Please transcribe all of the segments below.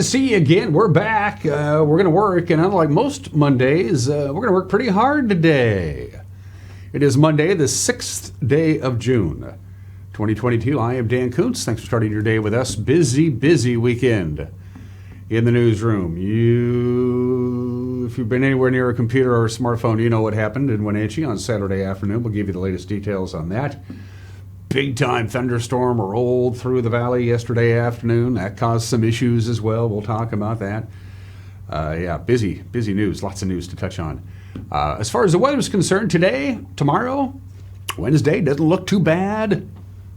to see you again. We're back. We're going to work, and unlike most Mondays, we're going to work pretty hard today. It is Monday, the 6th day of June, 2022. I am Dan Kuntz. Thanks for starting your day with us. Busy weekend in the newsroom. If you've been anywhere near a computer or a smartphone, you know what happened in Wenatchee on Saturday afternoon. We'll give you the latest details on that. Big-time thunderstorm rolled through the valley yesterday afternoon. That caused some issues as well. We'll talk about that. Busy news. Lots of news to touch on. As far as the weather is concerned, today, tomorrow, Wednesday doesn't look too bad.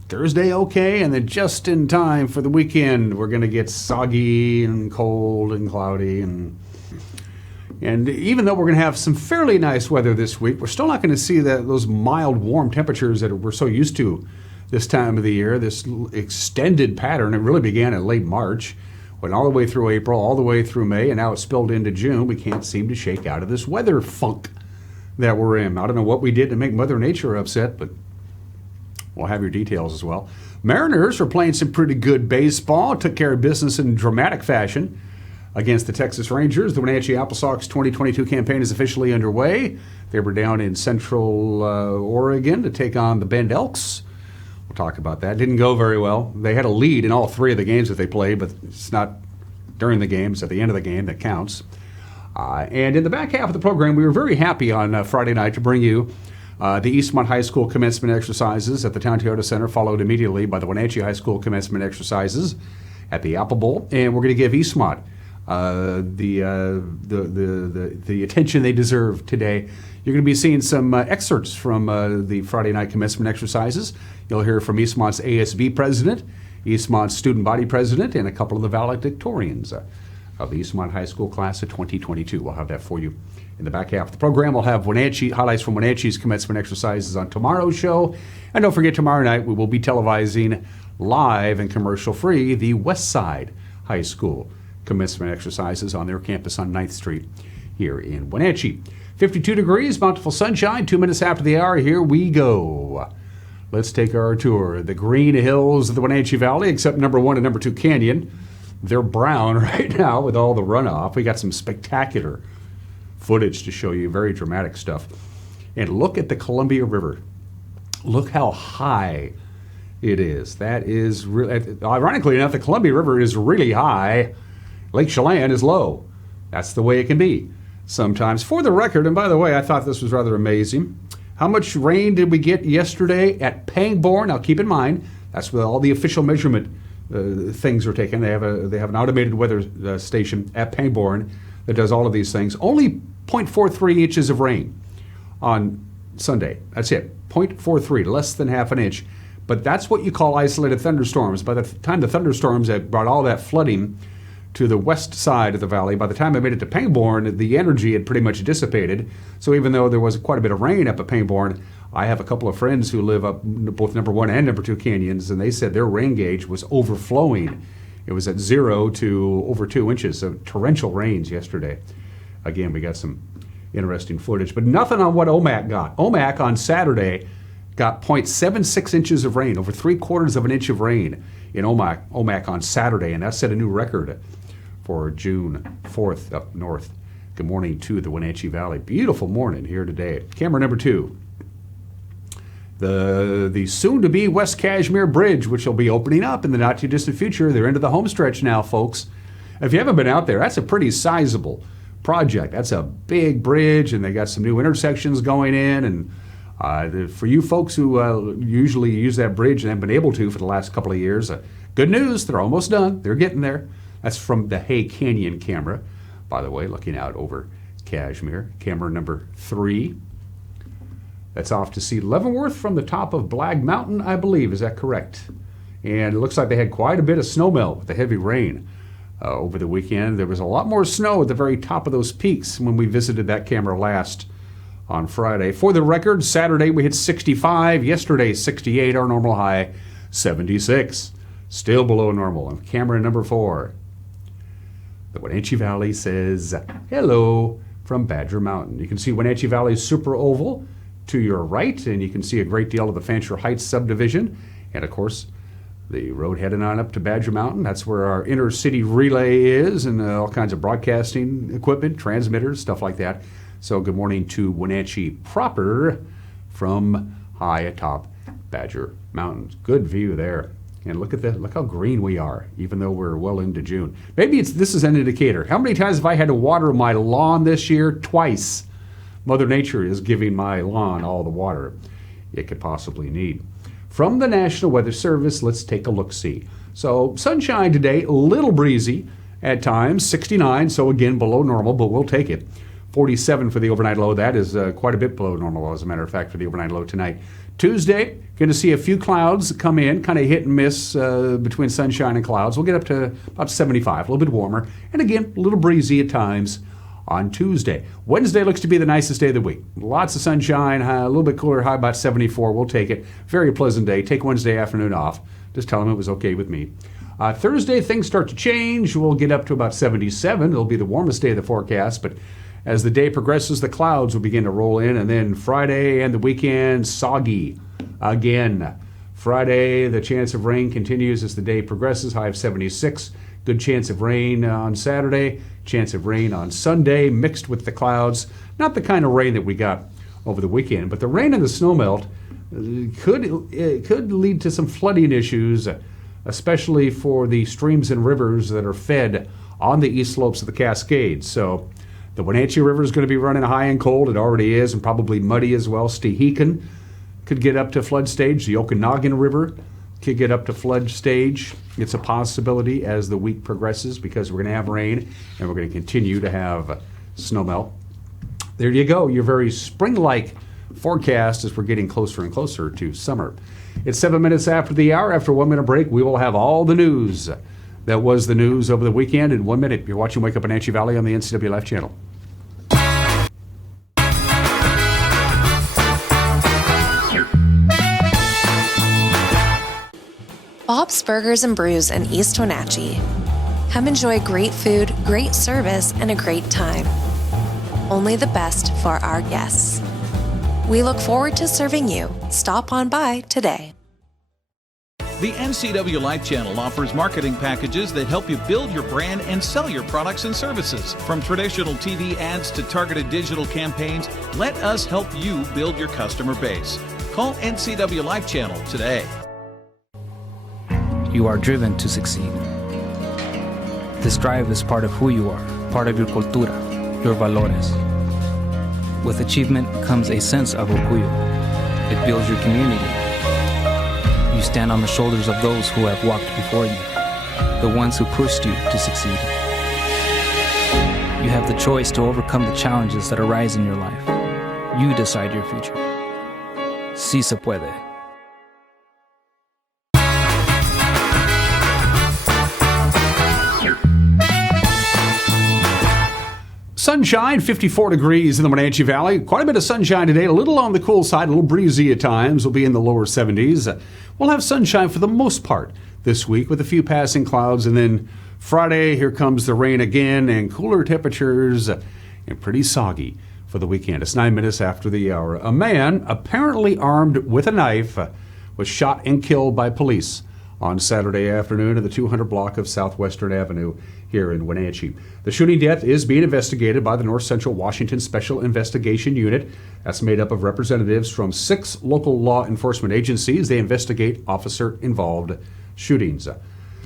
Thursday, okay. And then just in time for the weekend, we're going to get soggy and cold and cloudy. And even though we're going to have some fairly nice weather this week, we're still not going to see those mild, warm temperatures that we're so used to this time of the year. This extended pattern, it really began in late March, went all the way through April, all the way through May, and now it's spilled into June. We can't seem to shake out of this weather funk that we're in. I don't know what we did to make Mother Nature upset, but we'll have your details as well. Mariners are playing some pretty good baseball. Took care of business in dramatic fashion against the Texas Rangers. The Wenatchee Apple Sox 2022 campaign is officially underway. They were down in Central Oregon to take on the Bend Elks. We'll talk about that. Didn't go very well. They had a lead in all three of the games that they played, but it's not during the game. It's at the end of the game that counts. And in the back half of the program, we were very happy on Friday night to bring you the Eastmont High School commencement exercises at the Town Toyota Center, followed immediately by the Wenatchee High School commencement exercises at the Apple Bowl. And we're going to give Eastmont the attention they deserve today. You're going to be seeing some excerpts from the Friday night commencement exercises. You'll hear from Eastmont's ASB president, Eastmont's student body president, and a couple of the valedictorians of the Eastmont High School class of 2022. We'll have that for you in the back half of the program. We'll have highlights from Wenatchee's commencement exercises on tomorrow's show. And don't forget, tomorrow night we will be televising live and commercial-free the Westside High School commencement exercises on their campus on 9th Street here in Wenatchee. 52 degrees, bountiful sunshine, 2 minutes after the hour. Here we go. Let's take our tour. The green hills of the Wenatchee Valley, except number 1 and number 2 Canyon. They're brown right now with all the runoff. We got some spectacular footage to show you, very dramatic stuff. And look at the Columbia River. Look how high it is. That is really, ironically enough, the Columbia River is really high. Lake Chelan is low. That's the way it can be sometimes. For the record, and by the way, I thought this was rather amazing. How much rain did we get yesterday at Pangbourne? Now keep in mind, that's where all the official measurement things are taken. They have an automated weather station at Pangbourne that does all of these things. Only 0.43 inches of rain on Sunday. That's it. 0.43, less than half an inch. But that's what you call isolated thunderstorms. By the time the thunderstorms that brought all that flooding to the west side of the valley, by the time I made it to Pangbourne, the energy had pretty much dissipated. So even though there was quite a bit of rain up at Pangbourne, I have a couple of friends who live up both number 1 and number 2 canyons, and they said their rain gauge was overflowing. It was at 0 to over 2 inches of torrential rains yesterday. Again, we got some interesting footage, but nothing on what Omak got. Omak on Saturday got 0.76 inches of rain, over 3/4 of an inch of rain in Omak on Saturday, and that set a new record for June 4th up north. Good morning to the Wenatchee Valley. Beautiful morning here today. Camera number 2. The soon-to-be West Kashmir Bridge, which will be opening up in the not-too-distant future. They're into the home stretch now, folks. If you haven't been out there, that's a pretty sizable project. That's a big bridge, and they got some new intersections going in. And for you folks who usually use that bridge and haven't been able to for the last couple of years, good news, they're almost done. They're getting there. That's from the Hay Canyon camera, by the way, looking out over Kashmir. Camera number 3. That's off to see Leavenworth from the top of Blag Mountain, I believe. Is that correct? And it looks like they had quite a bit of snowmelt with the heavy rain over the weekend. There was a lot more snow at the very top of those peaks when we visited that camera last on Friday. For the record, Saturday we hit 65. Yesterday, 68. Our normal high, 76. Still below normal. And camera number 4. The Wenatchee Valley says hello from Badger Mountain. You can see Wenatchee Valley's super oval to your right, and you can see a great deal of the Fancher Heights subdivision, and of course The road heading on up to Badger Mountain. That's where our inner city relay is, and all kinds of broadcasting equipment, transmitters, stuff like that. So good morning to Wenatchee proper from high atop Badger Mountain. Good view there. And look how green we are, even though we're well into June. Maybe this is an indicator. How many times have I had to water my lawn this year? Twice. Mother Nature is giving my lawn all the water it could possibly need. From the National Weather Service, let's take a look-see. So sunshine today, a little breezy at times, 69, so again below normal, but we'll take it. 47 for the overnight low. That is quite a bit below normal, as a matter of fact, for the overnight low tonight. Tuesday, going to see a few clouds come in, kind of hit and miss between sunshine and clouds. We'll get up to about 75, a little bit warmer. And again, a little breezy at times on Tuesday. Wednesday looks to be the nicest day of the week. Lots of sunshine, a little bit cooler, high about 74. We'll take it. Very pleasant day. Take Wednesday afternoon off. Just tell them it was okay with me. Thursday, things start to change. We'll get up to about 77. It'll be the warmest day of the forecast, but as the day progresses, the clouds will begin to roll in, and then Friday and the weekend, soggy again. Friday, the chance of rain continues as the day progresses, high of 76. Good chance of rain on Saturday, chance of rain on Sunday, mixed with the clouds. Not the kind of rain that we got over the weekend, but the rain and the snowmelt could lead to some flooding issues, especially for the streams and rivers that are fed on the east slopes of the Cascades. So the Wenatchee River is going to be running high and cold. It already is, and probably muddy as well. Stehekin could get up to flood stage. The Okanagan River could get up to flood stage. It's a possibility as the week progresses because we're going to have rain and we're going to continue to have snowmelt. There you go, your very spring-like forecast as we're getting closer and closer to summer. It's 7 minutes after the hour. After a 1 minute break, we will have all the news that was the news over the weekend in 1 minute. You're watching Wake Up Wenatchee Valley on the NCW Life channel. Bob's Burgers and Brews in East Wenatchee. Come enjoy great food, great service, and a great time. Only the best for our guests. We look forward to serving you. Stop on by today. The NCW Life Channel offers marketing packages that help you build your brand and sell your products and services. From traditional TV ads to targeted digital campaigns, let us help you build your customer base. Call NCW Life Channel today. You are driven to succeed. This drive is part of who you are, part of your cultura, your valores. With achievement comes a sense of orgullo. It builds your community. You stand on the shoulders of those who have walked before you, the ones who pushed you to succeed. You have the choice to overcome the challenges that arise in your life. You decide your future. Sí se puede. Sunshine, 54 degrees in the Wenatchee Valley. Quite a bit of sunshine today, a little on the cool side, a little breezy at times. We'll be in the lower 70s. We'll have sunshine for the most part this week with a few passing clouds. And then Friday, here comes the rain again and cooler temperatures and pretty soggy for the weekend. It's 9 minutes after the hour. A man apparently armed with a knife was shot and killed by police on Saturday afternoon in the 200 block of Southwestern Avenue here in Wenatchee. The shooting death is being investigated by the North Central Washington Special Investigation Unit. That's made up of representatives from 6 local law enforcement agencies. They investigate officer-involved shootings.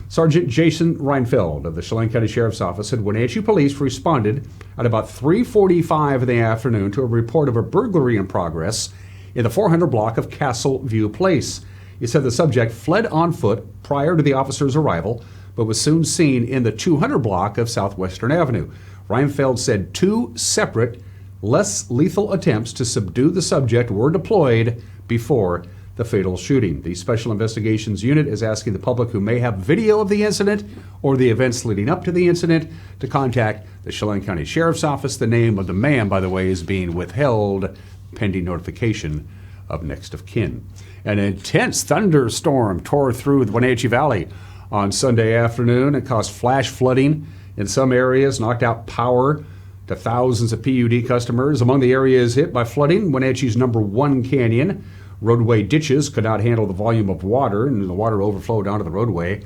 Sergeant Jason Reinfeld of the Chelan County Sheriff's Office said Wenatchee police responded at about 3:45 in the afternoon to a report of a burglary in progress in the 400 block of Castle View Place. He said the subject fled on foot prior to the officer's arrival, but was soon seen in the 200 block of Southwestern Avenue. Reinfeld said 2 separate, less lethal attempts to subdue the subject were deployed before the fatal shooting. The Special Investigations Unit is asking the public who may have video of the incident or the events leading up to the incident to contact the Chelan County Sheriff's Office. The name of the man, by the way, is being withheld pending notification of next of kin. An intense thunderstorm tore through the Wenatchee Valley on Sunday afternoon. It caused flash flooding in some areas, knocked out power to thousands of PUD customers. Among the areas hit by flooding, Wenatchee's number 1 canyon, Roadway ditches could not handle the volume of water, and the water overflowed onto the roadway.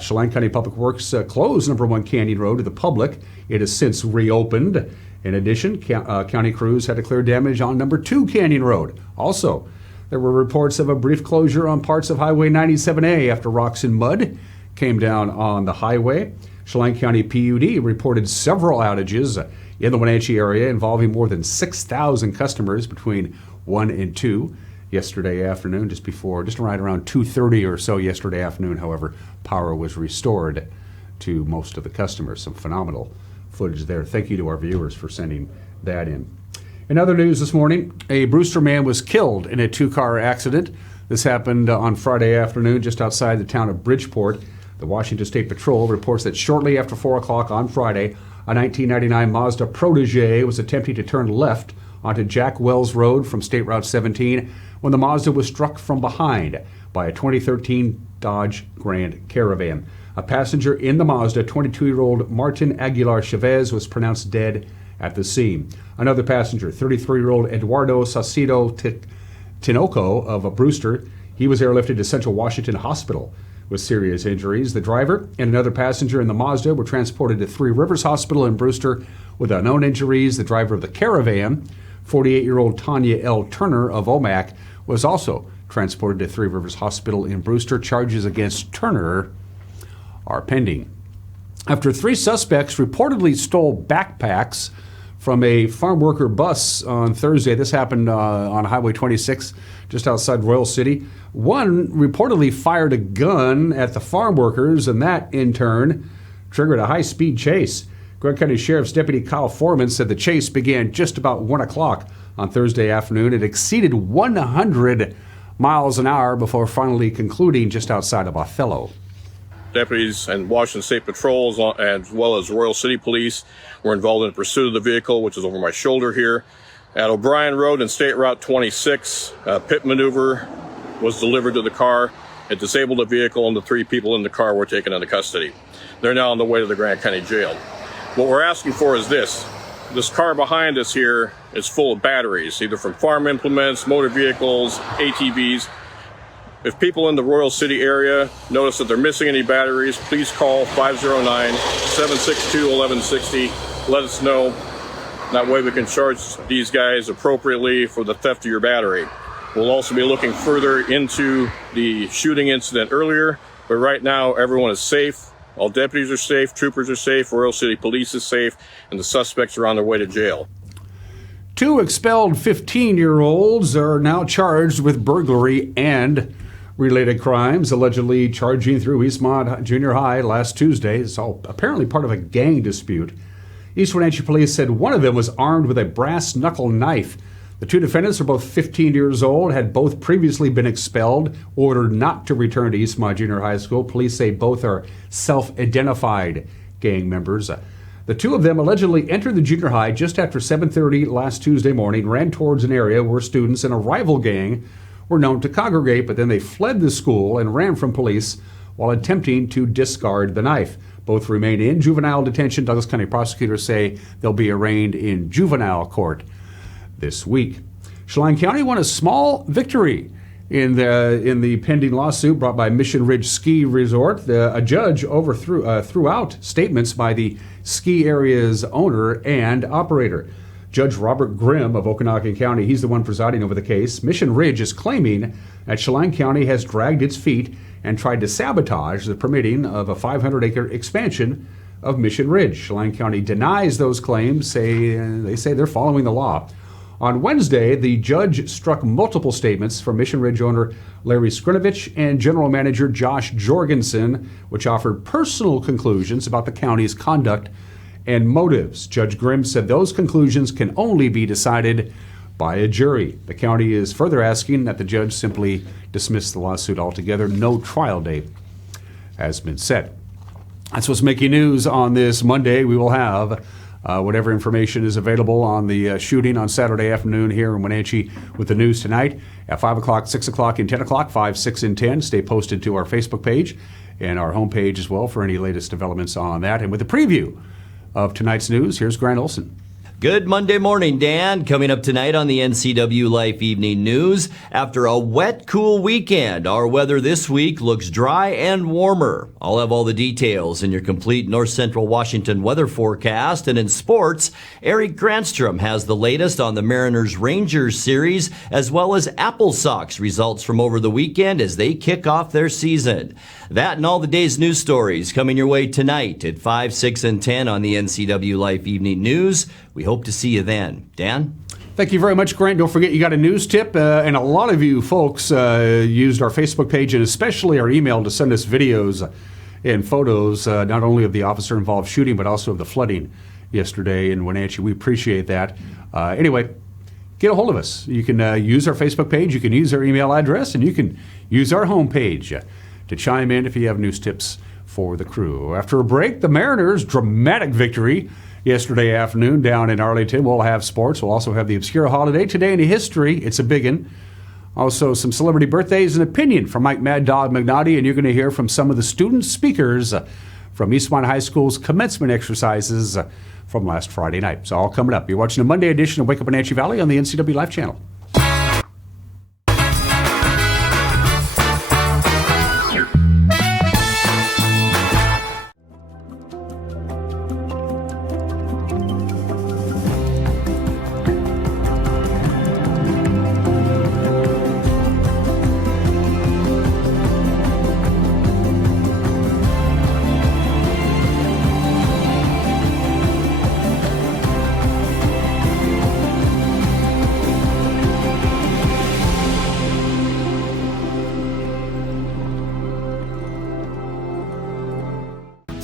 Chelan County Public Works closed number 1 Canyon Road to the public. It has since reopened. In addition, county crews had to clear damage on number 2 Canyon Road. Also, there were reports of a brief closure on parts of Highway 97A after rocks and mud came down on the highway. Chelan County PUD reported several outages in the Wenatchee area involving more than 6,000 customers between 1 and 2 yesterday afternoon, just right around 2:30 or so yesterday afternoon. However, power was restored to most of the customers. Some phenomenal footage there. Thank you to our viewers for sending that in. In other news this morning, a Brewster man was killed in a 2-car accident. This happened on Friday afternoon just outside the town of Bridgeport. The Washington State Patrol reports that shortly after 4 o'clock on Friday, a 1999 Mazda Protege was attempting to turn left onto Jack Wells Road from State Route 17 when the Mazda was struck from behind by a 2013 Dodge Grand Caravan. A passenger in the Mazda, 22-year-old Martin Aguilar Chavez, was pronounced dead at the scene. Another passenger, 33-year-old Eduardo Saucedo Tinoco of Brewster, he was airlifted to Central Washington Hospital with serious injuries. The driver and another passenger in the Mazda were transported to Three Rivers Hospital in Brewster with unknown injuries. The driver of the Caravan, 48-year-old Tanya L. Turner of Omak, was also transported to Three Rivers Hospital in Brewster. Charges against Turner are pending. After 3 suspects reportedly stole backpacks from a farm worker bus on Thursday. This happened on Highway 26, just outside Royal City. One reportedly fired a gun at the farm workers, and that, in turn, triggered a high-speed chase. Gregg County Sheriff's Deputy Kyle Foreman said the chase began just about 1 o'clock on Thursday afternoon. It exceeded 100 miles an hour before finally concluding just outside of Othello. Deputies and Washington State Patrols, as well as Royal City Police, were involved in the pursuit of the vehicle, which is over my shoulder here. At O'Brien Road and State Route 26, a pit maneuver was delivered to the car. It disabled the vehicle, and the 3 people in the car were taken into custody. They're now on the way to the Grant County Jail. What we're asking for is this. This car behind us here is full of batteries, either from farm implements, motor vehicles, ATVs. If people in the Royal City area notice that they're missing any batteries, please call 509-762-1160. Let us know. That way we can charge these guys appropriately for the theft of your battery. We'll also be looking further into the shooting incident earlier, but right now everyone is safe. All deputies are safe, troopers are safe, Royal City Police is safe, and the suspects are on their way to jail. 2 expelled 15-year-olds are now charged with burglary and related crimes, allegedly charging through Eastmont Junior High last Tuesday. It's all apparently part of a gang dispute. East Wenatchee Police said one of them was armed with a brass knuckle knife. The 2 defendants are both 15 years old, had both previously been expelled, ordered not to return to Eastmont Junior High School. Police say both are self-identified gang members. The 2 of them allegedly entered the junior high just after 7:30 last Tuesday morning, ran towards an area where students in a rival gang were known to congregate, but then they fled the school and ran from police while attempting to discard the knife. Both remain in juvenile detention. Douglas County prosecutors say they'll be arraigned in juvenile court this week. Chelan County won a small victory in the pending lawsuit brought by Mission Ridge Ski Resort. A judge threw out statements by the ski area's owner and operator. Judge Robert Grimm of Okanagan County, he's the one presiding over the case. Mission Ridge is claiming that Chelan County has dragged its feet and tried to sabotage the permitting of a 500-acre expansion of Mission Ridge. Chelan County denies those claims. They say they're following the law. On Wednesday, the judge struck multiple statements from Mission Ridge owner Larry Skrinovich and general manager Josh Jorgensen, which offered personal conclusions about the county's conduct and motives. Judge Grimm said those conclusions can only be decided by a jury. The county is further asking that the judge simply dismiss the lawsuit altogether. No trial date has been set. That's what's making news on this Monday. We will have whatever information is available on the shooting on Saturday afternoon here in Wenatchee with the news tonight at 5 o'clock, 6 o'clock, and 10 o'clock, 5, 6, and 10. Stay posted to our Facebook page and our homepage as well for any latest developments on that. And with a preview of tonight's news, here's Grant Olson. Good Monday morning, Dan. Coming up tonight on the NCW Life Evening News. After a wet, cool weekend, our weather this week looks dry and warmer. I'll have all the details in your complete North Central Washington weather forecast. And in sports, Eric Granstrom has the latest on the Mariners-Rangers series, as well as Apple Sox results from over the weekend as they kick off their season. That and all the day's news stories coming your way tonight at 5, 6, and 10 on the NCW Life Evening News. We hope to see you then. Dan? Thank you very much, Grant. Don't forget you got a news tip, and a lot of you folks used our Facebook page and especially our email to send us videos and photos, not only of the officer-involved shooting, but also of the flooding yesterday in Wenatchee. We appreciate that. Anyway, get a hold of us. You can use our Facebook page, you can use our email address, and you can use our homepage to chime in if you have news tips for the crew. After a break, the Mariners' dramatic victory yesterday afternoon down in Arlington. We'll have sports. We'll also have the obscure holiday. Today in history, it's a big one. Also, some celebrity birthdays and opinion from Mike Mad Dog Magnotti, and you're going to hear from some of the student speakers from Eastmont High School's commencement exercises from last Friday night. So all coming up. You're watching a Monday edition of Wake Up Wenatchee Valley on the NCW Life Channel.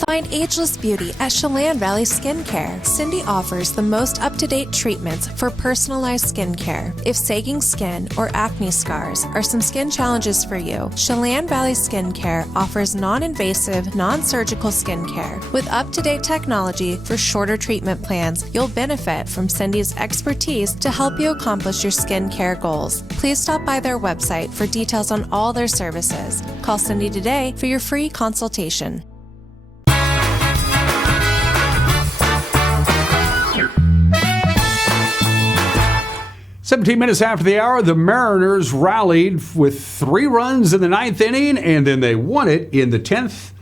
Find ageless beauty at Chelan Valley Skincare. Cindy offers the most up-to-date treatments for personalized skincare. If sagging skin or acne scars are some skin challenges for you, Chelan Valley Skincare offers non-invasive, non-surgical skincare. With up-to-date technology for shorter treatment plans, you'll benefit from Cindy's expertise to help you accomplish your skincare goals. Please stop by their website for details on all their services. Call Cindy today for your free consultation. 17 minutes after the hour, the Mariners rallied with 3 runs in the 9th inning, and then they won it in the 10th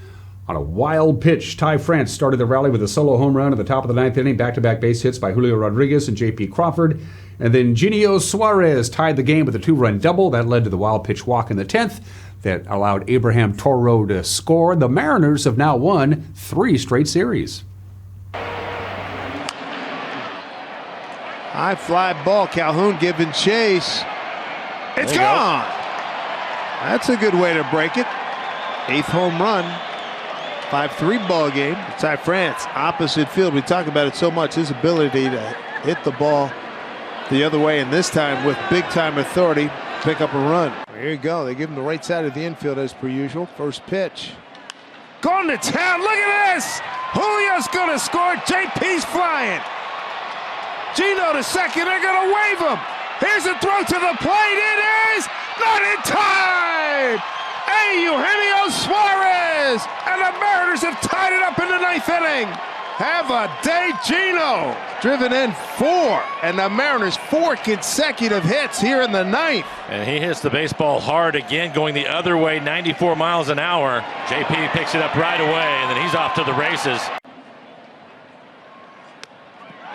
on a wild pitch. Ty France started the rally with a solo home run at the top of the 9th inning, back-to-back base hits by Julio Rodriguez and J.P. Crawford. And then Genio Suarez tied the game with a 2-run double. That led to the wild pitch walk in the 10th that allowed Abraham Toro to score. The Mariners have now won 3 straight series. High fly ball, Calhoun giving chase. It's gone. That's a good way to break it. 8th home run. 5-3 ball game. Ty France, opposite field. We talk about it so much, his ability to hit the ball the other way, and this time with big time authority, pick up a run. Here you go. They give him the right side of the infield as per usual. First pitch. Going to town. Look at this. Julio's going to score. JP's flying. Gino to second, they're going to wave him. Here's a throw to the plate. It is not in time. Eugenio Suarez, and the Mariners have tied it up in the 9th inning. Have a day, Gino. Driven in 4, and the Mariners 4 consecutive hits here in the 9th. And he hits the baseball hard again, going the other way, 94 miles an hour. JP picks it up right away, and then he's off to the races.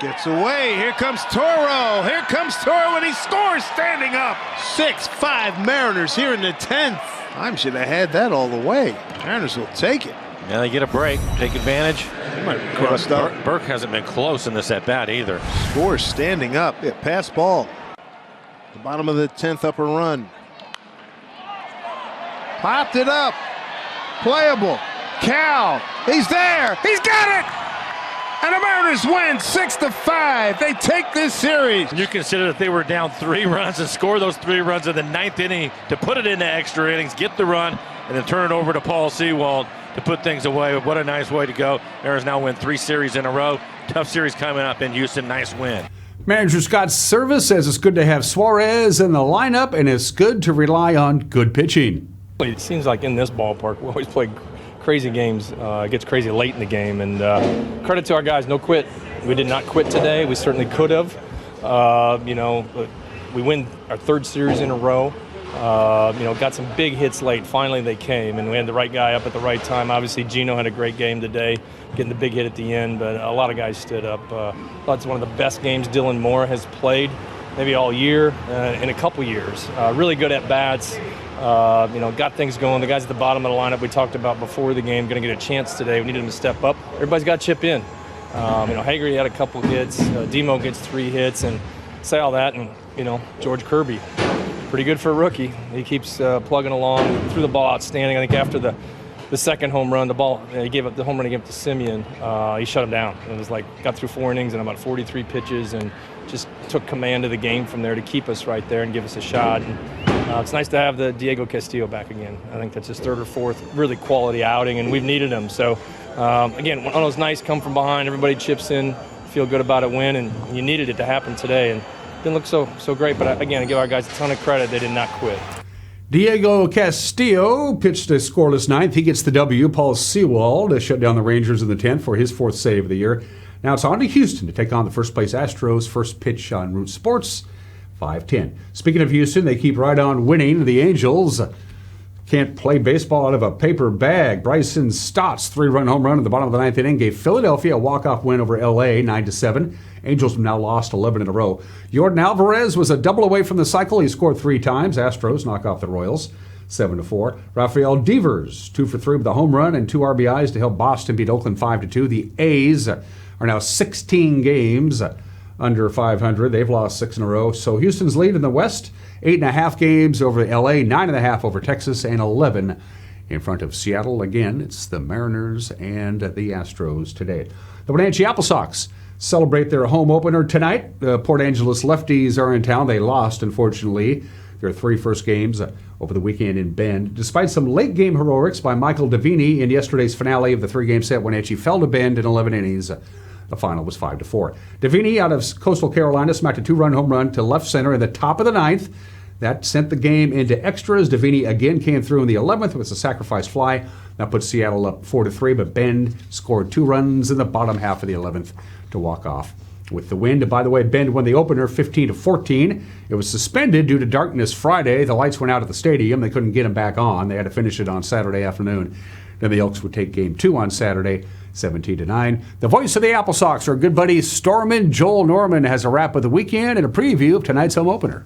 Gets away. Here comes Toro. Here comes Toro, and he scores standing up. 6-5 Mariners here in the 10th. I should have had that all the way. Mariners will take it. Now they get a break, take advantage. He might have crossed up. Burke hasn't been close in this at-bat either. Scores standing up. Yeah, pass ball. The bottom of the 10th upper run. Popped it up. Playable. Cal. He's there. He's got it. And the Mariners win 6-5. They take this series. You consider that they were down 3 runs and score those 3 runs in the 9th inning to put it into extra innings, get the run, and then turn it over to Paul Sewald to put things away. What a nice way to go. Mariners now win 3 series in a row. Tough series coming up in Houston. Nice win. Manager Scott Service says it's good to have Suarez in the lineup, and it's good to rely on good pitching. It seems like in this ballpark, we always play crazy games. It gets crazy late in the game, and credit to our guys, no quit. We did not quit today. We certainly could have. We win our third series in a row. Got some big hits late. Finally, they came, and we had the right guy up at the right time. Obviously, Gino had a great game today, getting the big hit at the end, but a lot of guys stood up. Thought it's one of the best games Dylan Moore has played, maybe all year, in a couple years. Really good at bats. Got things going. The guys at the bottom of the lineup we talked about before the game going to get a chance today. We needed them to step up. Everybody's got to chip in. Hagerty had a couple hits. Demo gets 3 hits, and say all that, and George Kirby, pretty good for a rookie. He keeps plugging along. Threw the ball outstanding. I think after the second home run, he gave up the home run he gave up to Simeon. He shut him down. It was got through 4 innings and about 43 pitches, and just took command of the game from there to keep us right there and give us a shot. And, it's nice to have the Diego Castillo back again. I think that's his 3rd or 4th really quality outing, and we've needed him. So, again, one of those nice come from behind, everybody chips in, feel good about it, win, and you needed it to happen today. And didn't look so great, but again, I give our guys a ton of credit. They did not quit. Diego Castillo pitched a scoreless 9th. He gets the W. Paul Sewald shut down the Rangers in the 10th for his 4th save of the year. Now it's on to Houston to take on the first-place Astros. First pitch on Root Sports, 5:10. Speaking of Houston, they keep right on winning. The Angels can't play baseball out of a paper bag. Bryson Stott's 3-run home run at the bottom of the 9th inning gave Philadelphia a walk-off win over L.A., 9-7. Angels have now lost 11 in a row. Jordan Alvarez was a double away from the cycle. He scored 3 times. Astros knock off the Royals, 7-4. Rafael Devers, 2 for 3 with a home run and 2 RBIs to help Boston beat Oakland 5-2. The A's are now 16 games under 500. They've lost 6 in a row. So Houston's lead in the West, 8.5 games over L.A., 9.5 over Texas, and 11 in front of Seattle. Again, it's the Mariners and the Astros today. The Wenatchee Apple Sox celebrate their home opener tonight. The Port Angeles Lefties are in town. They lost, unfortunately, their 3 first games over the weekend in Bend. Despite some late-game heroics by Michael Davini in yesterday's finale of the 3-game set, Wenatchee fell to Bend in 11 innings. The final was 5-4. Davini out of Coastal Carolina smacked a 2-run home run to left center in the top of the 9th. That sent the game into extras. Davini again came through in the 11th with a sacrifice fly. That put Seattle up 4-3, but Bend scored 2 runs in the bottom half of the 11th to walk off with the win. By the way, Bend won the opener 15-14. It was suspended due to darkness Friday. The lights went out at the stadium. They couldn't get them back on. They had to finish it on Saturday afternoon. Then the Elks would take game 2 on Saturday, 17-9. The voice of the Apple Sox, our good buddy Stormin' Joel Norman, has a wrap of the weekend and a preview of tonight's home opener.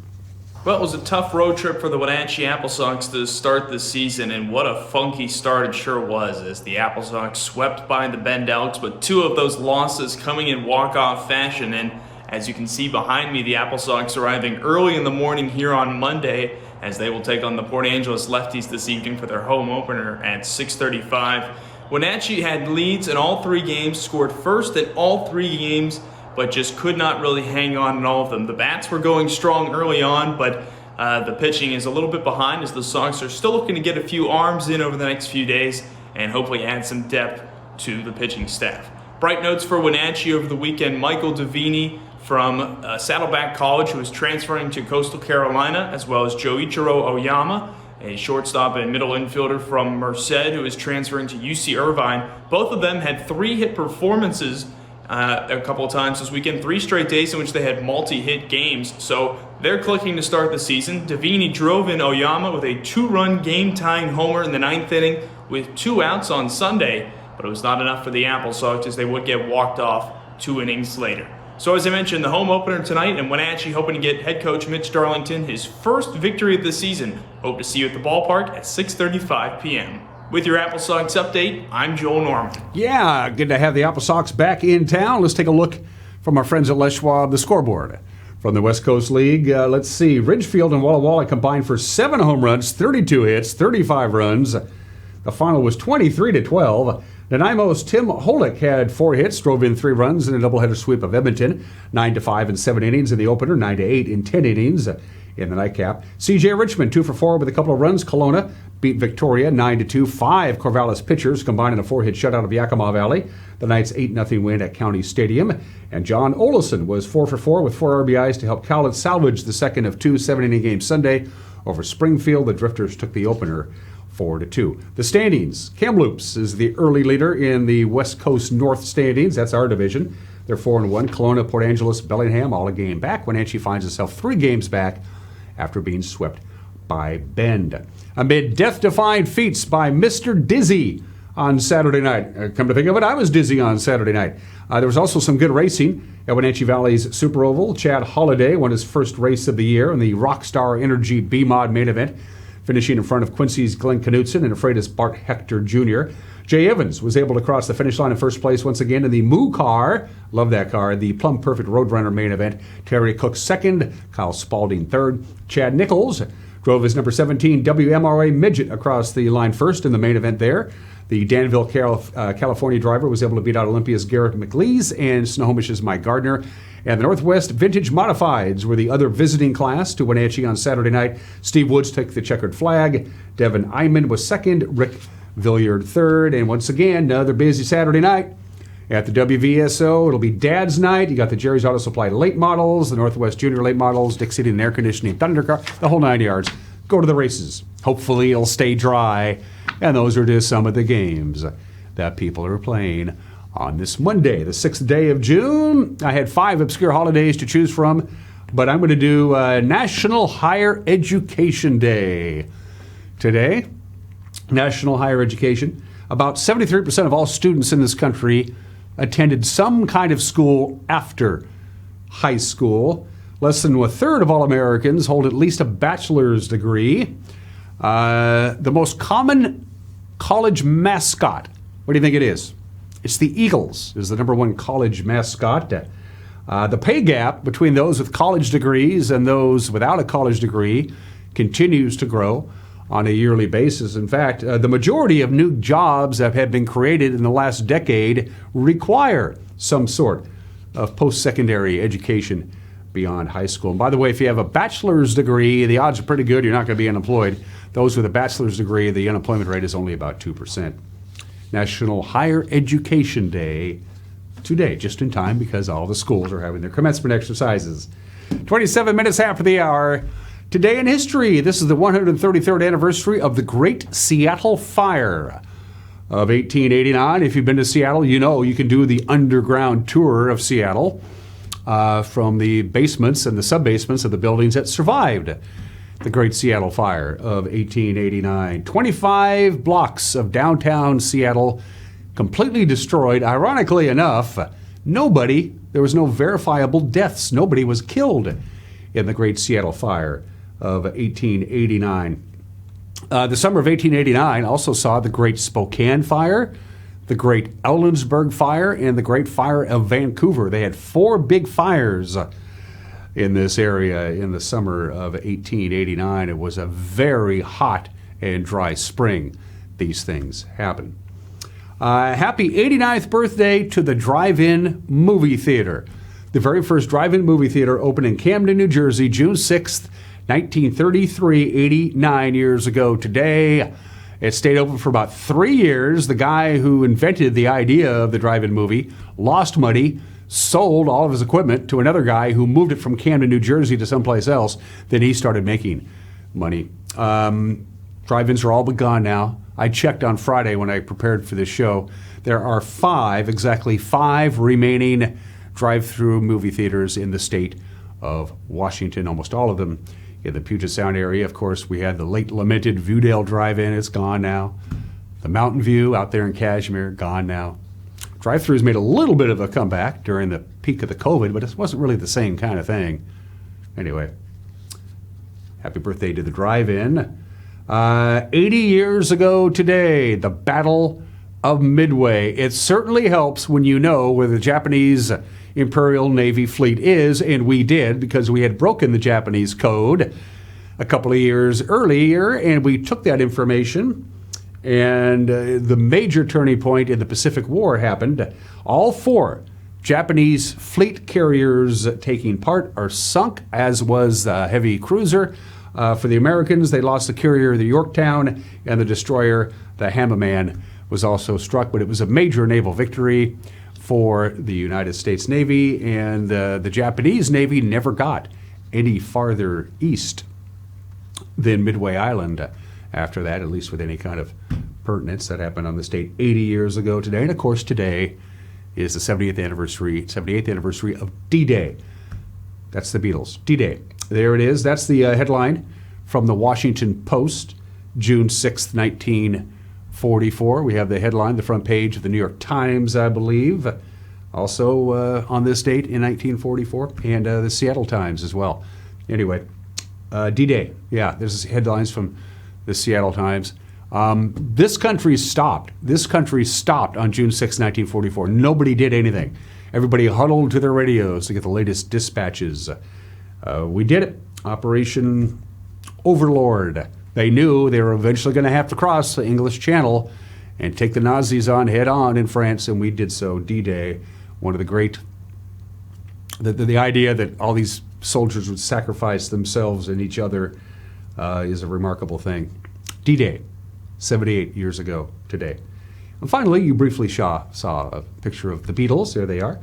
Well, it was a tough road trip for the Wenatchee Apple Sox to start the season, and what a funky start it sure was, as the Apple Sox swept by the Bend Elks, with 2 of those losses coming in walk-off fashion. And as you can see behind me, the Apple Sox arriving early in the morning here on Monday, as they will take on the Port Angeles Lefties this evening for their home opener at 6:35. Wenatchee had leads in all 3 games, scored first in all 3 games, but just could not really hang on in all of them. The bats were going strong early on, but the pitching is a little bit behind, as the Sox are still looking to get a few arms in over the next few days and hopefully add some depth to the pitching staff. Bright notes for Wenatchee over the weekend: Michael Davini from Saddleback College, who is transferring to Coastal Carolina, as well as Joichiro Oyama, a shortstop and middle infielder from Merced, who is transferring to UC Irvine. Both of them had 3-hit performances a couple of times this weekend, 3 straight days in which they had multi-hit games. So they're clicking to start the season. Davini drove in Oyama with a 2-run game-tying homer in the 9th inning with 2 outs on Sunday, but it was not enough for the Apple Sox, as they would get walked off 2 innings later. So as I mentioned, the home opener tonight, and Wenatchee hoping to get head coach Mitch Darlington his first victory of the season. Hope to see you at the ballpark at 6:35 p.m. With your Apple Sox update, I'm Joel Norman. Yeah, good to have the Apple Sox back in town. Let's take a look from our friends at Les Schwab, the scoreboard. From the West Coast League, let's see. Ridgefield and Walla Walla combined for 7 home runs, 32 hits, 35 runs. The final was 23-12. Nanaimo's Tim Holick had 4 hits, drove in 3 runs in a doubleheader sweep of Edmonton, 9-5 in 7 innings in the opener, 9-8 in 10 innings in the nightcap. CJ Richmond, 2 for 4 with a couple of runs. Kelowna beat Victoria 9-2. 5 Corvallis pitchers combined in a 4-hit shutout of Yakima Valley. The Knights' 8-0 win at County Stadium. And John Olison was 4 for 4 with 4 RBIs to help Cowlitz salvage the second of 2 7-inning games Sunday over Springfield. The Drifters took the opener 4-2. The standings: Kamloops is the early leader in the West Coast North standings. That's our division. They're 4-1. Kelowna, Port Angeles, Bellingham, all a game back. Wenatchee finds itself 3 games back after being swept by Bend. Amid death-defying feats by Mr. Dizzy on Saturday night. Come to think of it, I was dizzy on Saturday night. There was also some good racing at Wenatchee Valley's Super Oval. Chad Holliday won his first race of the year in the Rockstar Energy B-Mod main event, finishing in front of Quincy's Glenn Knutson and Freitas Bart Hector Jr. Jay Evans was able to cross the finish line in first place once again in the Moo car. Love that car. The Plum Perfect Roadrunner main event. Terry Cook second, Kyle Spalding third. Chad Nichols drove his number 17 WMRA Midget across the line first in the main event there. The Danville, California driver was able to beat out Olympia's Garrett McLeese and Snohomish's Mike Gardner. And the Northwest Vintage Modifieds were the other visiting class to Wenatchee on Saturday night. Steve Woods took the checkered flag. Devin Eyman was second. Rick Villiard third. And once again, another busy Saturday night at the WVSO. It'll be Dad's Night. You got the Jerry's Auto Supply late models, the Northwest Junior late models, Dick City and Air Conditioning, Thundercar, the whole 9 yards. Go to the races. Hopefully it'll stay dry. And those are just some of the games that people are playing on this Monday, the 6th day of June. I had 5 obscure holidays to choose from, but I'm going to do National Higher Education Day today. National Higher Education. About 73% of all students in this country attended some kind of school after high school. Less than a third of all Americans hold at least a bachelor's degree. The most common college mascot, what do you think it is? It's the Eagles, is the number 1 college mascot. The pay gap between those with college degrees and those without a college degree continues to grow on a yearly basis. In fact, the majority of new jobs that have been created in the last decade require some sort of post-secondary education beyond high school. And by the way, if you have a bachelor's degree, the odds are pretty good you're not going to be unemployed. Those with a bachelor's degree, the unemployment rate is only about 2%. National Higher Education Day today, just in time because all the schools are having their commencement exercises. 27 minutes after the hour. Today in history, this is the 133rd anniversary of the Great Seattle Fire of 1889. If you've been to Seattle, you know you can do the underground tour of Seattle from the basements and the sub-basements of the buildings that survived the Great Seattle Fire of 1889. 25 blocks of downtown Seattle completely destroyed. Ironically enough, there was no verifiable deaths. Nobody was killed in the Great Seattle Fire of 1889. The summer of 1889 also saw the Great Spokane Fire, the Great Ellensburg Fire, and the Great Fire of Vancouver. They had 4 big fires in this area in the summer of 1889. It was a very hot and dry spring. These things happen. Happy 89th birthday to the Drive-In Movie Theater. The very first drive-in movie theater opened in Camden, New Jersey, June 6th, 1933, 89 years ago today. It stayed open for about 3 years. The guy who invented the idea of the drive-in movie lost money, sold all of his equipment to another guy who moved it from Camden, New Jersey to someplace else. Then he started making money. Drive-ins are all but gone now. I checked on Friday when I prepared for this show. There are exactly five remaining drive-through movie theaters in the state of Washington, almost all of them in the Puget Sound area. Of course, we had the late lamented Viewdale Drive-In. It's gone now. The Mountain View out there in Kashmir, gone now. Drive-throughs made a little bit of a comeback during the peak of the COVID, but it wasn't really the same kind of thing. Anyway, happy birthday to the Drive-In. 80 years ago today, the Battle of Midway. It certainly helps when you know where the Japanese Imperial Navy fleet is, and we did because we had broken the Japanese code a couple of years earlier, and we took that information, and the major turning point in the Pacific War happened. All four Japanese fleet carriers taking part are sunk, as was the heavy cruiser. For the Americans, they lost the carrier, the Yorktown, and the destroyer, the Hammerman, was also struck, but it was a major naval victory for the United States Navy, and the Japanese Navy never got any farther east than Midway Island after that, at least with any kind of pertinence. That happened on the state 80 years ago today. And of course, today is the 78th anniversary of D-Day. That's the Beatles. D-Day. There it is. That's the headline from the Washington Post, June 6th, 1944. We have the headline, the front page of the New York Times, I believe, also on this date in 1944, and the Seattle Times as well. Anyway, D-Day. Yeah, there's headlines from the Seattle Times. This country stopped. This country stopped on June 6, 1944. Nobody did anything. Everybody huddled to their radios to get the latest dispatches. We did it. Operation Overlord. They knew they were eventually going to have to cross the English Channel and take the Nazis on head on in France, and we did so. D-Day, one of the great... The idea that all these soldiers would sacrifice themselves and each other is a remarkable thing. D-Day. 78 years ago today. And finally, you briefly saw a picture of the Beatles. There they are.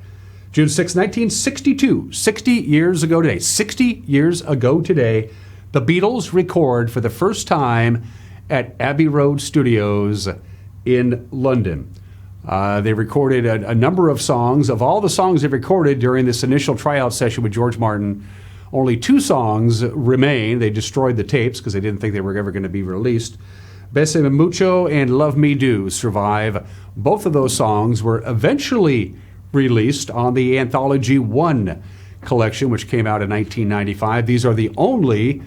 June 6, 1962, 60 years ago today. 60 years ago today, the Beatles record for the first time at Abbey Road Studios in London. They recorded a number of songs. Of all the songs they recorded during this initial tryout session with George Martin, only 2 songs remain. They destroyed the tapes because they didn't think they were ever going to be released. Bésame Mucho and Love Me Do survive. Both of those songs were eventually released on the Anthology 1 collection, which came out in 1995. These are the only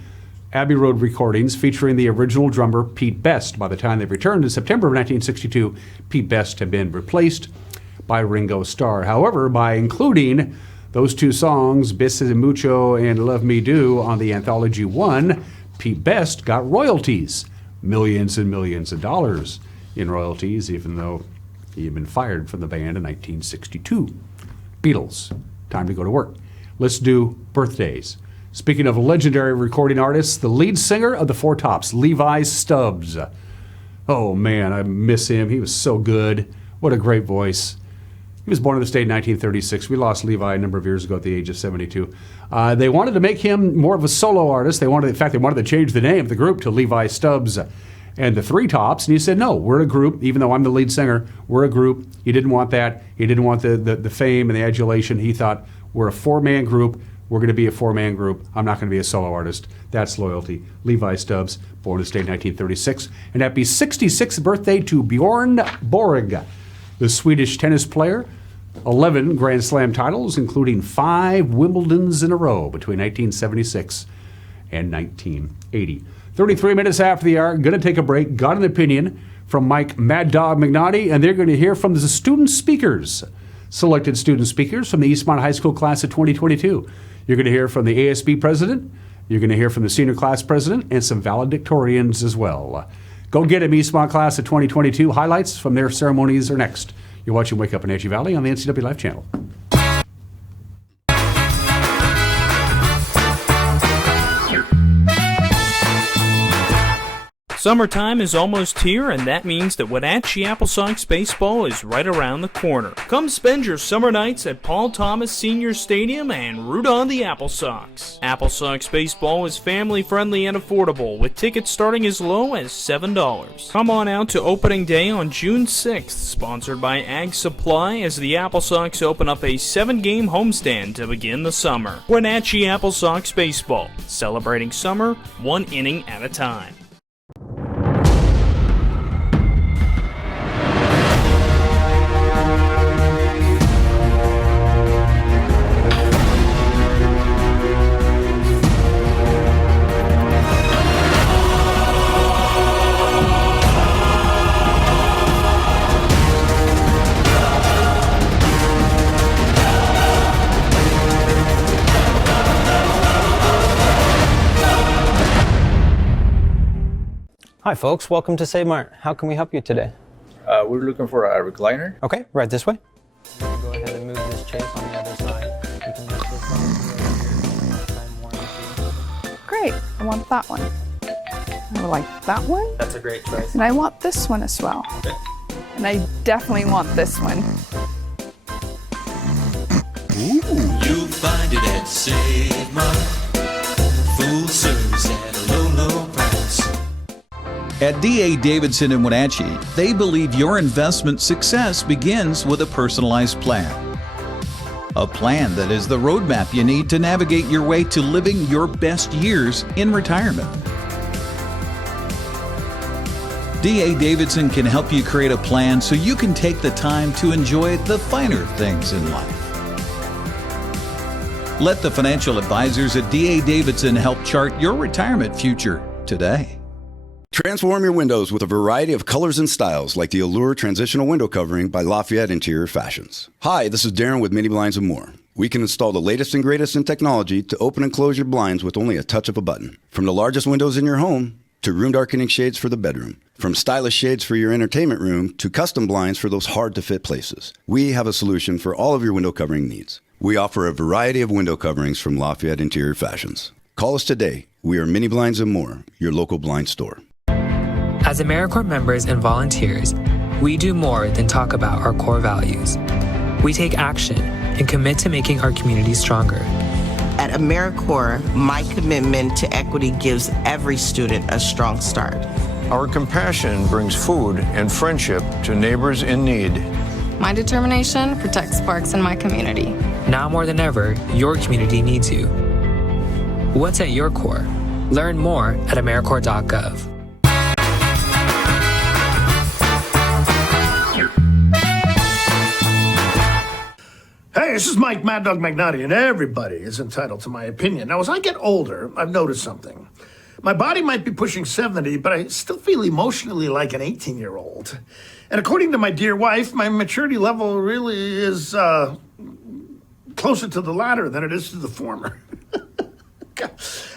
Abbey Road recordings featuring the original drummer, Pete Best. By the time they returned in September of 1962, Pete Best had been replaced by Ringo Starr. However, by including those 2 songs, Bésame Mucho and Love Me Do, on the Anthology 1, Pete Best got royalties. Millions and millions of dollars in royalties, even though he had been fired from the band in 1962. Beatles, time to go to work. Let's do birthdays. Speaking of legendary recording artists, the lead singer of the Four Tops, Levi Stubbs. Oh man, I miss him. He was so good. What a great voice. He was born in the state in 1936. We lost Levi a number of years ago at the age of 72. They wanted to make him more of a solo artist. They wanted to change the name of the group to Levi Stubbs and the Three Tops. And he said, no, we're a group. Even though I'm the lead singer, we're a group. He didn't want that. He didn't want the fame and the adulation. He thought, we're a 4-man group. We're going to be a 4-man group. I'm not going to be a solo artist. That's loyalty. Levi Stubbs, born in the state in 1936. And happy 66th birthday to Bjorn Borg, the Swedish tennis player. 11 Grand Slam titles, including 5 Wimbledons in a row between 1976 and 1980. 33 minutes after the hour, going to take a break. Got an opinion from Mike Mad Dog McNaughty, and they're going to hear from the student speakers, selected student speakers from the Eastmont High School class of 2022. You're going to hear from the ASB president, you're going to hear from the senior class president, and some valedictorians as well. Go get them, Eastmont class of 2022. Highlights from their ceremonies are next. You're watching Wake Up Wenatchee Valley on the NCW Life Channel. Summertime is almost here, and that means that Wenatchee Apple Sox baseball is right around the corner. Come spend your summer nights at Paul Thomas Senior Stadium and root on the Apple Sox. Apple Sox baseball is family-friendly and affordable, with tickets starting as low as $7. Come on out to opening day on June 6th, sponsored by Ag Supply, as the Apple Sox open up a 7-game homestand to begin the summer. Wenatchee Apple Sox baseball, celebrating summer 1 inning at a time. Hi folks, welcome to Save Mart. How can we help you today? We're looking for a recliner. Okay, right this way. Go ahead and move this chase on the other side. You can move this on. Great, I want that one. I like that one. That's a great choice. And I want this one as well. Okay. And I definitely want this one. You'll find it at Save Mart. Full service at a low, low price. At D.A. Davidson in Wenatchee, they believe your investment success begins with a personalized plan. A plan that is the roadmap you need to navigate your way to living your best years in retirement. D.A. Davidson can help you create a plan so you can take the time to enjoy the finer things in life. Let the financial advisors at D.A. Davidson help chart your retirement future today. Transform your windows with a variety of colors and styles like the Allure Transitional Window Covering by Lafayette Interior Fashions. Hi, this is Darren with Mini Blinds and More. We can install the latest and greatest in technology to open and close your blinds with only a touch of a button. From the largest windows in your home to room darkening shades for the bedroom. From stylish shades for your entertainment room to custom blinds for those hard-to-fit places. We have a solution for all of your window covering needs. We offer a variety of window coverings from Lafayette Interior Fashions. Call us today. We are Mini Blinds and More, your local blind store. As AmeriCorps members and volunteers, we do more than talk about our core values. We take action and commit to making our community stronger. At AmeriCorps, my commitment to equity gives every student a strong start. Our compassion brings food and friendship to neighbors in need. My determination protects parks in my community. Now more than ever, your community needs you. What's at your core? Learn more at AmeriCorps.gov. Hey, this is Mike Mad Dog Magnati, and everybody is entitled to my opinion. Now, as I get older, I've noticed something. My body might be pushing 70, but I still feel emotionally like an 18-year-old. And according to my dear wife, my maturity level really is closer to the latter than it is to the former.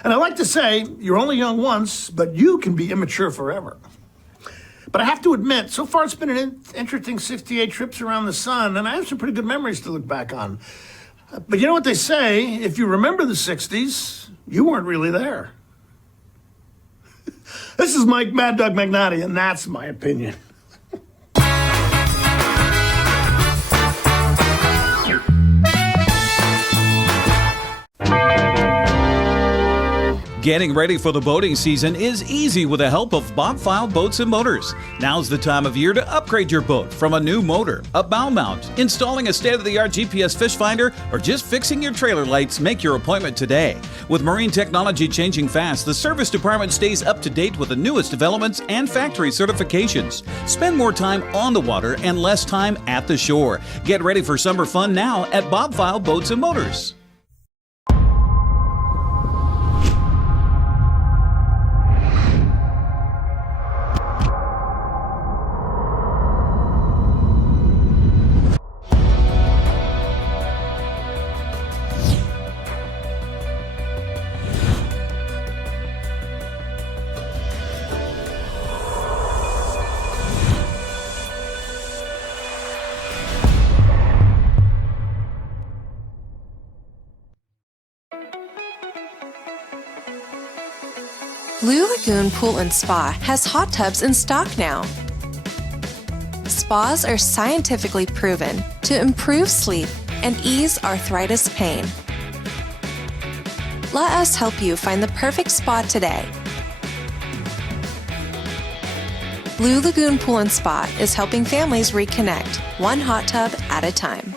And I like to say, you're only young once, but you can be immature forever. But I have to admit, so far it's been an interesting 68 trips around the sun, and I have some pretty good memories to look back on. But you know what they say, if you remember the 60s, you weren't really there. This is Mike Mad Dog Magnati, and that's my opinion. Getting ready for the boating season is easy with the help of Bob File Boats and Motors. Now's the time of year to upgrade your boat from a new motor, a bow mount, installing a state-of-the-art GPS fish finder, or just fixing your trailer lights. Make your appointment today. With marine technology changing fast, the service department stays up to date with the newest developments and factory certifications. Spend more time on the water and less time at the shore. Get ready for summer fun now at Bob File Boats and Motors. Blue Lagoon Pool and Spa has hot tubs in stock now. Spas are scientifically proven to improve sleep and ease arthritis pain. Let us help you find the perfect spa today. Blue Lagoon Pool and Spa is helping families reconnect, one hot tub at a time.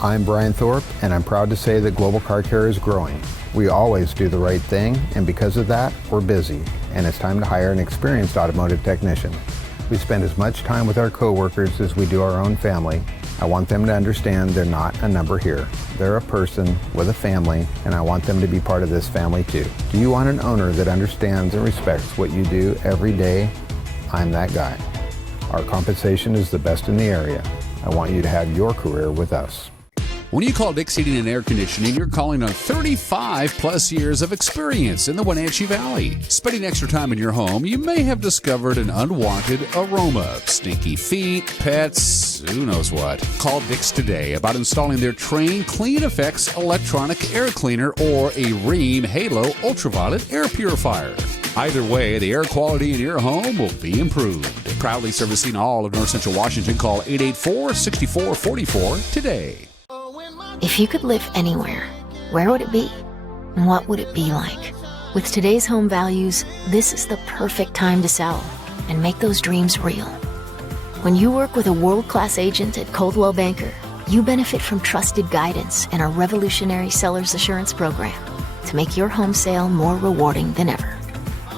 I'm Brian Thorpe, and I'm proud to say that Global Car Care is growing. We always do the right thing, and because of that, we're busy, and it's time to hire an experienced automotive technician. We spend as much time with our coworkers as we do our own family. I want them to understand they're not a number here. They're a person with a family, and I want them to be part of this family too. Do you want an owner that understands and respects what you do every day? I'm that guy. Our compensation is the best in the area. I want you to have your career with us. When you call Dick's Heating and Air Conditioning, you're calling on 35 plus years of experience in the Wenatchee Valley. Spending extra time in your home, you may have discovered an unwanted aroma. Stinky feet, pets, who knows what. Call Dick's today about installing their Train Clean Effects electronic air cleaner or a Rheem Halo ultraviolet air purifier. Either way, the air quality in your home will be improved. Proudly servicing all of North Central Washington, call 884-6444 today. If you could live anywhere, where would it be? And what would it be like? With today's home values, this is the perfect time to sell and make those dreams real. When you work with a world-class agent at Coldwell Banker, you benefit from trusted guidance and our revolutionary Seller's Assurance program to make your home sale more rewarding than ever.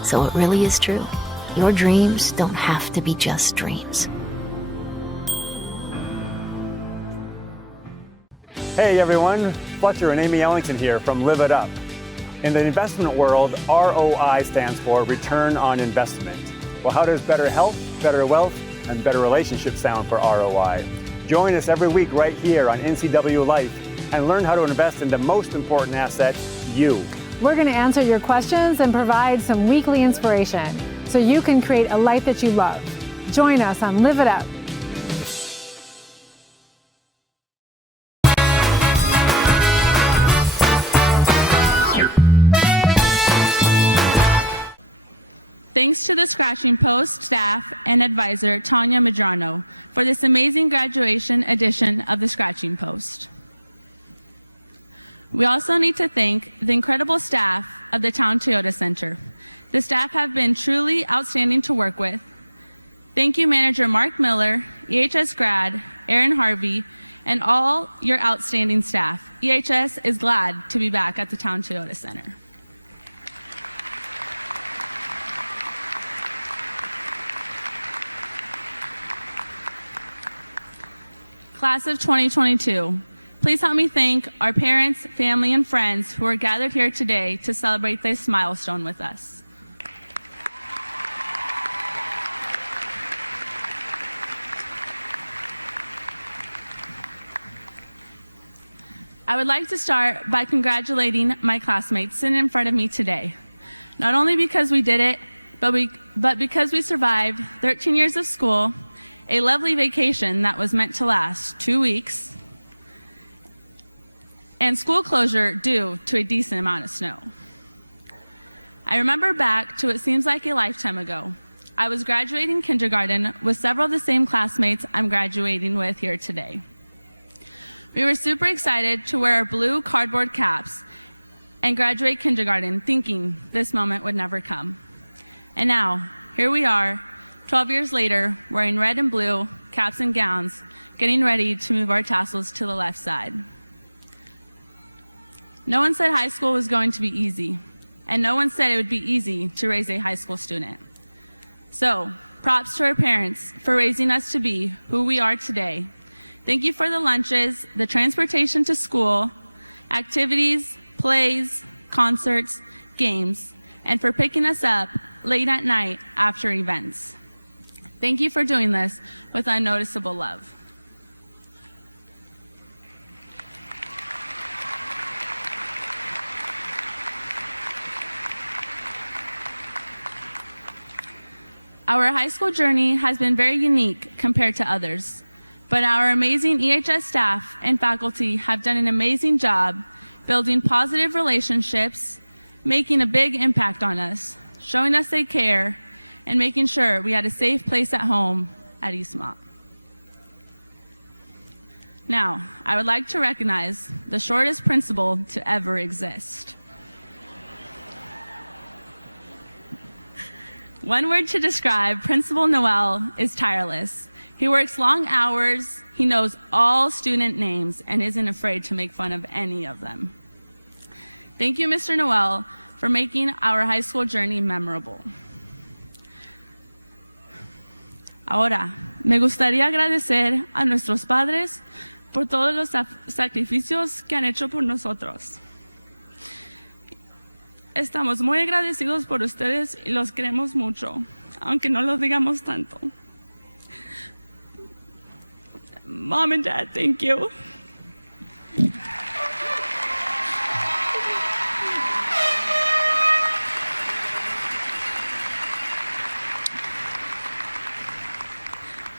So it really is true. Your dreams don't have to be just dreams. Hey everyone, Fletcher and Amy Ellington here from Live It Up. In the investment world, ROI stands for Return on Investment. Well, how does better health, better wealth, and better relationships sound for ROI? Join us every week right here on NCW Life and learn how to invest in the most important asset, you. We're going to answer your questions and provide some weekly inspiration so you can create a life that you love. Join us on Live It Up. Thanks to the Scratching Post staff and advisor, Tanya Madrano, for this amazing graduation edition of the Scratching Post. We also need to thank the incredible staff of the Town Toyota Center. The staff have been truly outstanding to work with. Thank you, Manager Mark Miller, EHS grad, Aaron Harvey, and all your outstanding staff. EHS is glad to be back at the Town Toyota Center. Class of 2022, please help me thank our parents, family, and friends who are gathered here today to celebrate this milestone with us. I would like to start by congratulating my classmates sitting in front of me today. Not only because we did it, but because we survived 13 years of school, a lovely vacation that was meant to last 2 weeks, and school closure due to a decent amount of snow. I remember back to what seems like a lifetime ago. I was graduating kindergarten with several of the same classmates I'm graduating with here today. We were super excited to wear our blue cardboard caps and graduate kindergarten, thinking this moment would never come. And now, here we are, 12 years later, wearing red and blue caps and gowns, getting ready to move our tassels to the left side. No one said high school was going to be easy, and no one said it would be easy to raise a high school student. So, props to our parents for raising us to be who we are today. Thank you for the lunches, the transportation to school, activities, plays, concerts, games, and for picking us up late at night after events. Thank you for doing this with unnoticeable love. Our high school journey has been very unique compared to others, but our amazing EHS staff and faculty have done an amazing job building positive relationships, making a big impact on us, showing us they care, and making sure we had a safe place at home at Eastmont. Now, I would like to recognize the shortest principal to ever exist. One word to describe Principal Noel is tireless. He works long hours, he knows all student names, and isn't afraid to make fun of any of them. Thank you, Mr. Noel, for making our high school journey memorable. Ahora, me gustaría agradecer a nuestros padres por todos los sacrificios que han hecho por nosotros. Estamos muy agradecidos por ustedes y los queremos mucho, aunque no lo digamos tanto. Mom and Dad, thank you.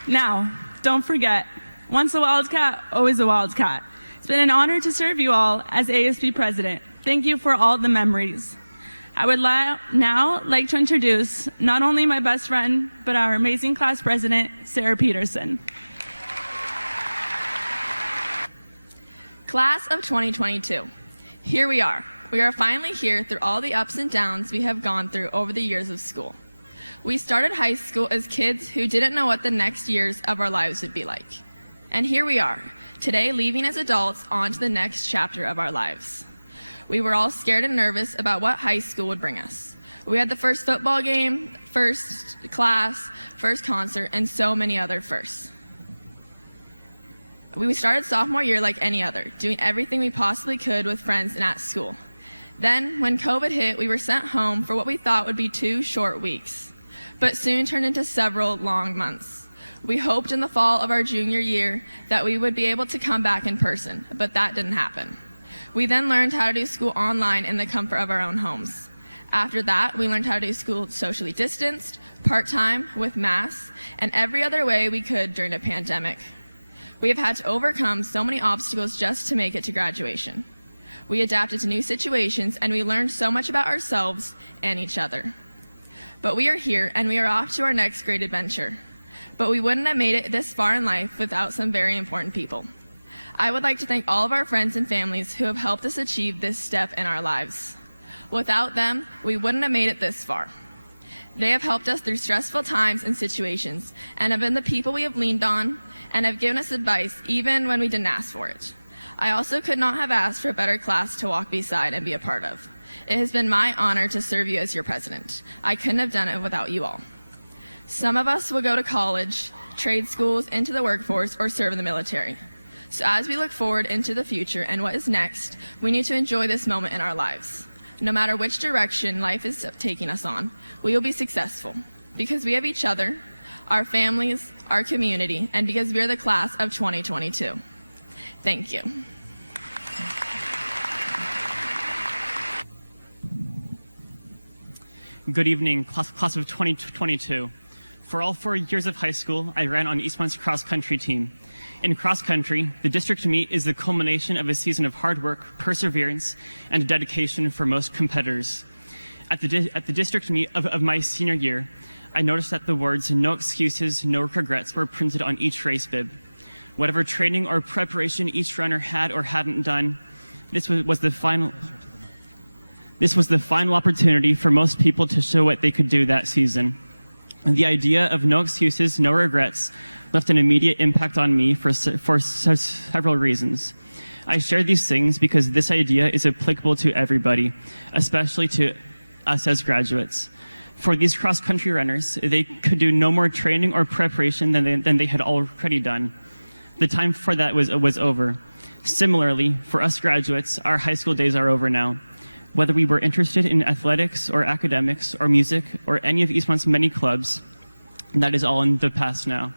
Now, don't forget, once a Wildcat, always a Wildcat. It's been an honor to serve you all as ASB President. Thank you for all the memories. I would now like to introduce not only my best friend, but our amazing class president, Sarah Peterson. Class of 2022. Here we are, We are finally here through all the ups and downs we have gone through over the years of school. We started high school as kids who didn't know what the next years of our lives would be like. And here we are, today leaving as adults on to the next chapter of our lives. We were all scared and nervous about what high school would bring us. We had the first football game, first class, first concert, and so many other firsts. We started sophomore year like any other, doing everything we possibly could with friends and at school. Then, when COVID hit, we were sent home for what we thought would be 2 short weeks, but soon turned into several long months. We hoped in the fall of our junior year that we would be able to come back in person, but that didn't happen. We then learned how to do school online in the comfort of our own homes. After that, we learned how to do school socially distanced, part-time, with masks, and every other way we could during a pandemic. We have had to overcome so many obstacles just to make it to graduation. We adapted to new situations, and we learned so much about ourselves and each other. But we are here, and we are off to our next great adventure. But we wouldn't have made it this far in life without some very important people. I would like to thank all of our friends and families who have helped us achieve this step in our lives. Without them, we wouldn't have made it this far. They have helped us through stressful times and situations, and have been the people we have leaned on, and have given us advice even when we didn't ask for it. I also could not have asked for a better class to walk beside and be a part of. It has been my honor to serve you as your president. I couldn't have done it without you all. Some of us will go to college, trade schools, into the workforce, or serve in the military. So as we look forward into the future and what is next, we need to enjoy this moment in our lives. No matter which direction life is taking us on, we will be successful because we have each other, our families, our community, and because we are the class of 2022. Thank you. Good evening, class of 2022. For all 4 years of high school, I ran on Eastmont's cross-country team. In cross-country, the district meet is the culmination of a season of hard work, perseverance, and dedication for most competitors. At the district meet of my senior year, I noticed that the words "no excuses, no regrets" were printed on each race bib. Whatever training or preparation each runner had or hadn't done, this was the final opportunity for most people to show what they could do that season. And the idea of no excuses, no regrets left an immediate impact on me for several reasons. I share these things because this idea is applicable to everybody, especially to us as graduates. For these cross-country runners, they could do no more training or preparation than they had already done. The time for that was over. Similarly, for us graduates, our high school days are over now. Whether we were interested in athletics or academics or music or any of Eastmont's many clubs, that is all in the past now.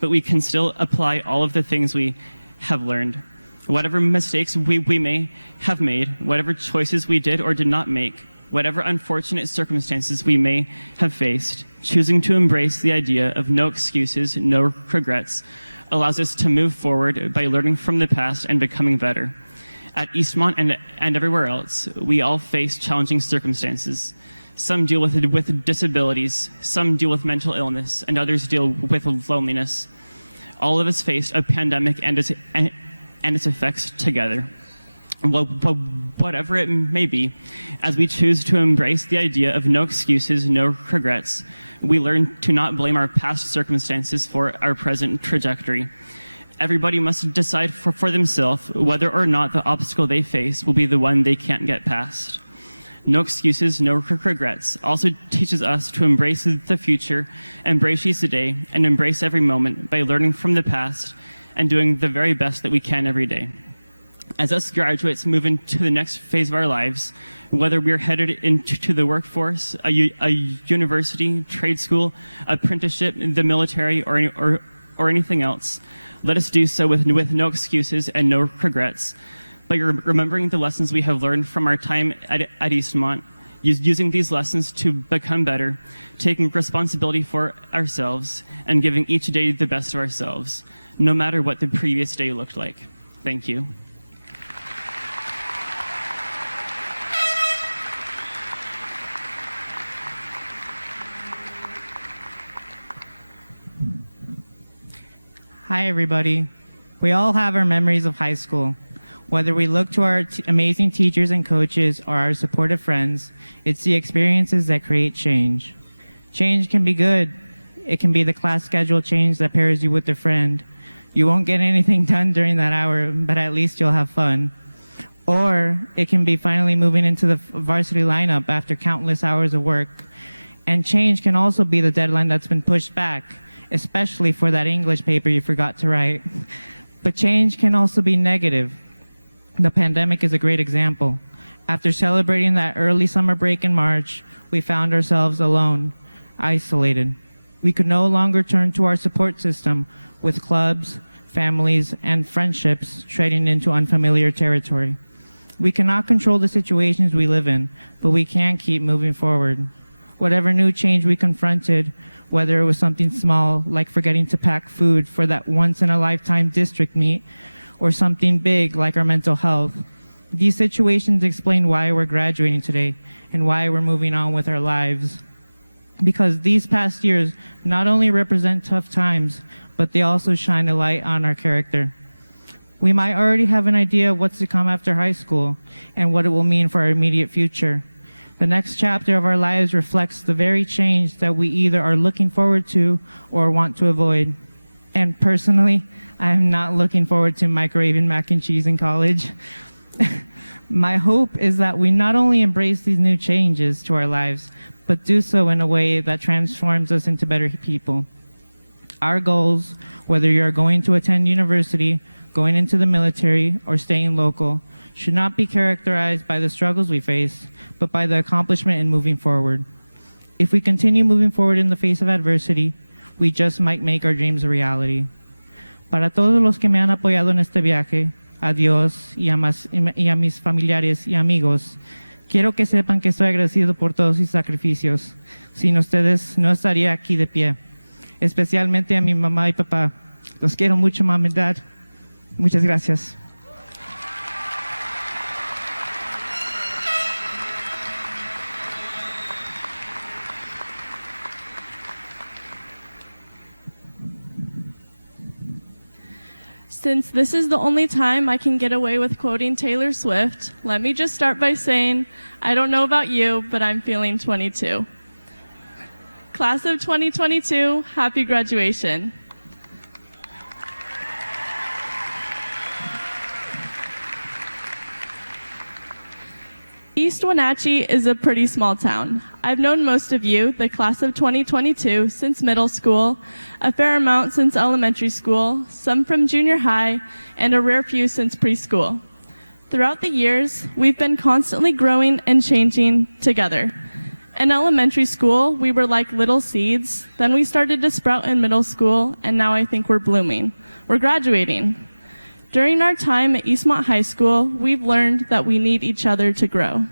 But we can still apply all of the things we have learned. Whatever mistakes we may have made, whatever choices we did or did not make, whatever unfortunate circumstances we may have faced, choosing to embrace the idea of no excuses, no regrets, allows us to move forward by learning from the past and becoming better. At Eastmont and everywhere else, we all face challenging circumstances. Some deal with disabilities, some deal with mental illness, and others deal with loneliness. All of us face a pandemic and its effects together. Whatever it may be, as we choose to embrace the idea of no excuses, no regrets, we learn to not blame our past circumstances for our present trajectory. Everybody must decide for themselves whether or not the obstacle they face will be the one they can't get past. No excuses, no regrets also teaches us to embrace the future, embrace each day, and embrace every moment by learning from the past and doing the very best that we can every day. As us graduates move into the next phase of our lives, whether we're headed into the workforce, a university, trade school, apprenticeship, the military, or anything else, let us do so with no excuses and no regrets, by remembering the lessons we have learned from our time at Eastmont, using these lessons to become better, taking responsibility for ourselves, and giving each day the best of ourselves, no matter what the previous day looked like. Thank you. Hi, everybody. We all have our memories of high school. Whether we look to our amazing teachers and coaches or our supportive friends, it's the experiences that create change. Change can be good. It can be the class schedule change that pairs you with a friend. You won't get anything done during that hour, but at least you'll have fun. Or it can be finally moving into the varsity lineup after countless hours of work. And change can also be the deadline that's been pushed back, especially for that English paper you forgot to write. But change can also be negative. The pandemic is a great example. After celebrating that early summer break in March, we found ourselves alone, isolated. We could no longer turn to our support system with clubs, families, and friendships treading into unfamiliar territory. We cannot control the situations we live in, but we can keep moving forward. Whatever new change we confronted, whether it was something small, like forgetting to pack food for that once-in-a-lifetime district meet, or something big, like our mental health, these situations explain why we're graduating today and why we're moving on with our lives. Because these past years not only represent tough times, but they also shine a light on our character. We might already have an idea of what's to come after high school and what it will mean for our immediate future. The next chapter of our lives reflects the very change that we either are looking forward to or want to avoid. And personally, I am not looking forward to microwaving mac and cheese in college. My hope is that we not only embrace these new changes to our lives, but do so in a way that transforms us into better people. Our goals, whether you're going to attend university, going into the military, or staying local, should not be characterized by the struggles we face, but by the accomplishment in moving forward. If we continue moving forward in the face of adversity, we just might make our dreams a reality. Para todos los que me han apoyado en este viaje, a Dios y a mis familiares y amigos, quiero que sepan que estoy agradecido por todos sus sacrificios. Sin ustedes no estaría aquí de pie. Especialmente a mi mamá y papá. Los quiero mucho, Mom and Dad. Muchas gracias. Since this is the only time I can get away with quoting Taylor Swift, let me just start by saying, I don't know about you, but I'm feeling 22. Class of 2022, happy graduation. East Wenatchee is a pretty small town. I've known most of you, the class of 2022, since middle school, a fair amount since elementary school, some from junior high, and a rare few since preschool. Throughout the years, we've been constantly growing and changing together. In elementary school, we were like little seeds, then we started to sprout in middle school, and now I think we're blooming. We're graduating. During our time at Eastmont High School, we've learned that we need each other to grow.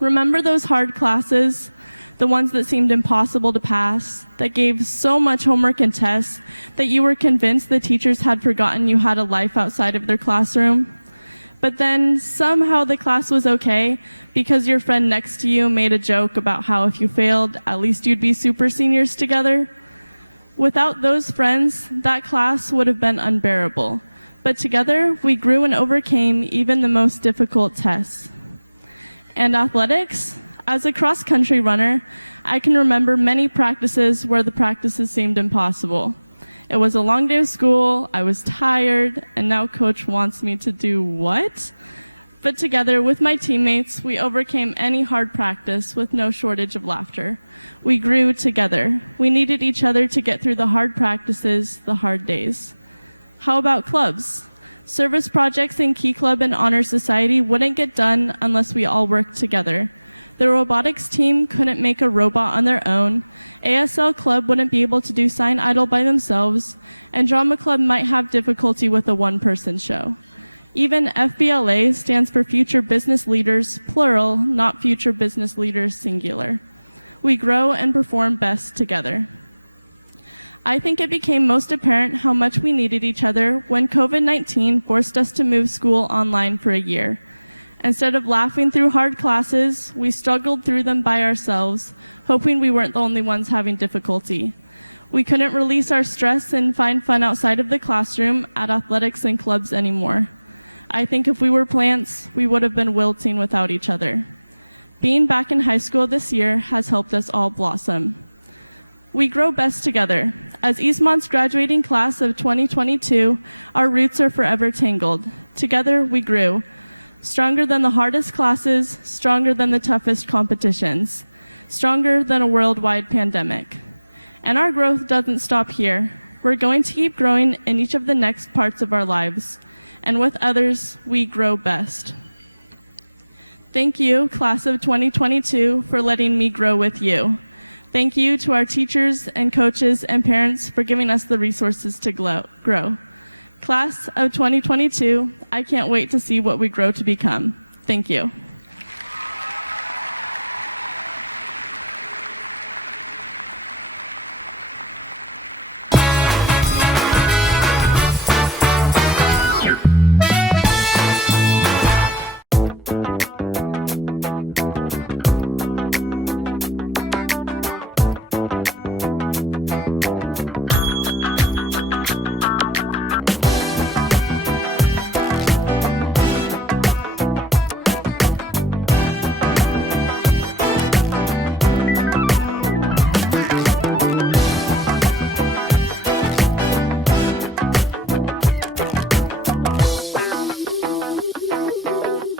Remember those hard classes, the ones that seemed impossible to pass, that gave so much homework and tests that you were convinced the teachers had forgotten you had a life outside of their classroom? But then somehow the class was okay because your friend next to you made a joke about how if you failed, at least you'd be super seniors together. Without those friends, that class would have been unbearable. But together, we grew and overcame even the most difficult tests. And athletics, as a cross-country runner, I can remember many practices where the practices seemed impossible. It was a long day of school, I was tired, and now coach wants me to do what? But together with my teammates, we overcame any hard practice with no shortage of laughter. We grew together. We needed each other to get through the hard practices, the hard days. How about clubs? Service projects in Key Club and Honor Society wouldn't get done unless we all worked together. The robotics team couldn't make a robot on their own, ASL Club wouldn't be able to do Sign Idol by themselves, and Drama Club might have difficulty with a one-person show. Even FBLA stands for Future Business Leaders, plural, not Future Business Leaders, singular. We grow and perform best together. I think it became most apparent how much we needed each other when COVID-19 forced us to move school online for a year. Instead of laughing through hard classes, we struggled through them by ourselves, hoping we weren't the only ones having difficulty. We couldn't release our stress and find fun outside of the classroom at athletics and clubs anymore. I think if we were plants, we would have been wilting without each other. Being back in high school this year has helped us all blossom. We grow best together. As Eastmont's graduating class of 2022, our roots are forever tangled. Together we grew. Stronger than the hardest classes, stronger than the toughest competitions, stronger than a worldwide pandemic. And our growth doesn't stop here. We're going to keep growing in each of the next parts of our lives. And with others, we grow best. Thank you, class of 2022, for letting me grow with you. Thank you to our teachers and coaches and parents for giving us the resources to grow. Class of 2022, I can't wait to see what we grow to become. Thank you.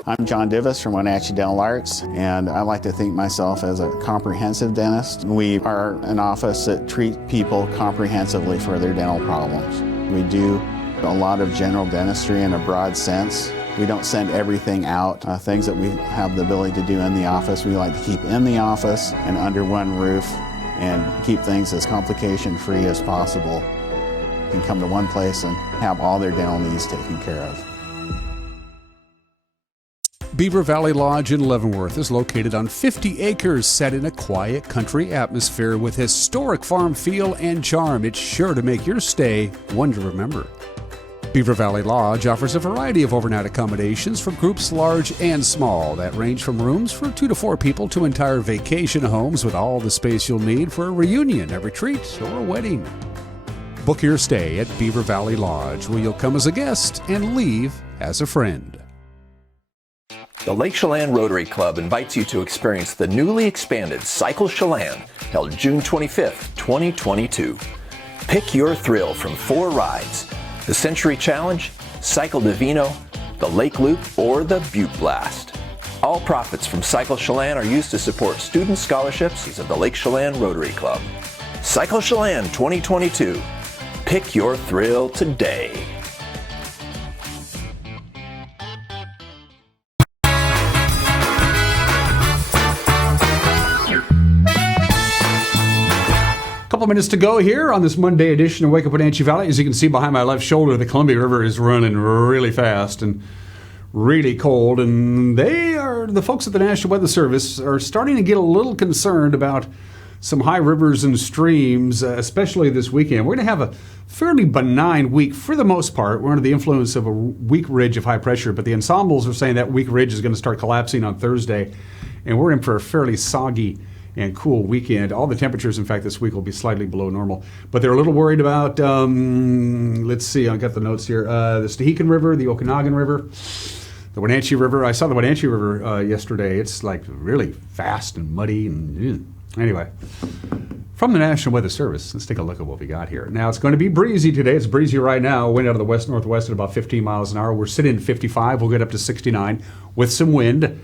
I'm John Divis from Wenatchee Dental Arts, and I like to think myself as a comprehensive dentist. We are an office that treats people comprehensively for their dental problems. We do a lot of general dentistry in a broad sense. We don't send everything out. Things that we have the ability to do in the office, we like to keep in the office and under one roof and keep things as complication-free as possible and come to one place and have all their dental needs taken care of. Beaver Valley Lodge in Leavenworth is located on 50 acres set in a quiet country atmosphere with historic farm feel and charm. It's sure to make your stay one to remember. Beaver Valley Lodge offers a variety of overnight accommodations for groups large and small that range from rooms for 2 to 4 people to entire vacation homes with all the space you'll need for a reunion, a retreat, or a wedding. Book your stay at Beaver Valley Lodge, where you'll come as a guest and leave as a friend. The Lake Chelan Rotary Club invites you to experience the newly expanded Cycle Chelan, held June 25th, 2022. Pick your thrill from 4 rides: the Century Challenge, Cycle Divino, the Lake Loop, or the Butte Blast. All profits from Cycle Chelan are used to support student scholarships of the Lake Chelan Rotary Club. Cycle Chelan 2022. Pick your thrill today. Couple minutes to go here on this Monday edition of Wake Up Wenatchee Valley. As you can see behind my left shoulder, the Columbia River is running really fast and really cold, and the folks at the National Weather Service are starting to get a little concerned about some high rivers and streams, especially this weekend. We're going to have a fairly benign week for the most part. We're under the influence of a weak ridge of high pressure, but the ensembles are saying that weak ridge is going to start collapsing on Thursday, and we're in for a fairly soggy and cool weekend. All the temperatures, in fact, this week will be slightly below normal. But they're a little worried about, let's see, I've got the notes here. The Stehekin River, the Okanagan River, the Wenatchee River. I saw the Wenatchee River yesterday. It's like really fast and muddy. And anyway, from the National Weather Service, let's take a look at what we got here. Now, it's going to be breezy today. It's breezy right now. Wind out of the west-northwest at about 15 miles an hour. We're sitting at 55. We'll get up to 69 with some wind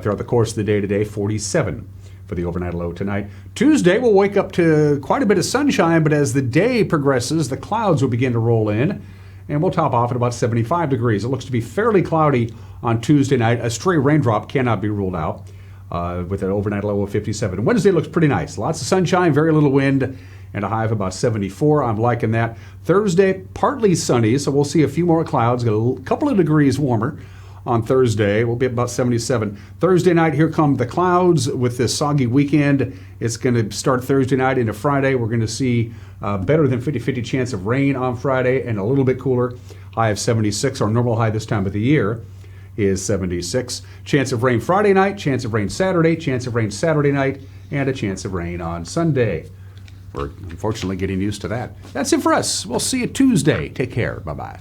throughout the course of the day today, 47. For the overnight low tonight. Tuesday, we'll wake up to quite a bit of sunshine, but as the day progresses, the clouds will begin to roll in, and we'll top off at about 75 degrees. It looks to be fairly cloudy on Tuesday night. A stray raindrop cannot be ruled out with an overnight low of 57. Wednesday looks pretty nice. Lots of sunshine, very little wind, and a high of about 74. I'm liking that. Thursday, partly sunny, so we'll see a few more clouds, get a couple of degrees warmer. On Thursday, we'll be at about 77. Thursday night, here come the clouds with this soggy weekend. It's going to start Thursday night into Friday. We're going to see better than 50-50 chance of rain on Friday and a little bit cooler. High of 76. Our normal high this time of the year is 76. Chance of rain Friday night, chance of rain Saturday, chance of rain Saturday night, and a chance of rain on Sunday. We're unfortunately getting used to that. That's it for us. We'll see you Tuesday. Take care. Bye-bye.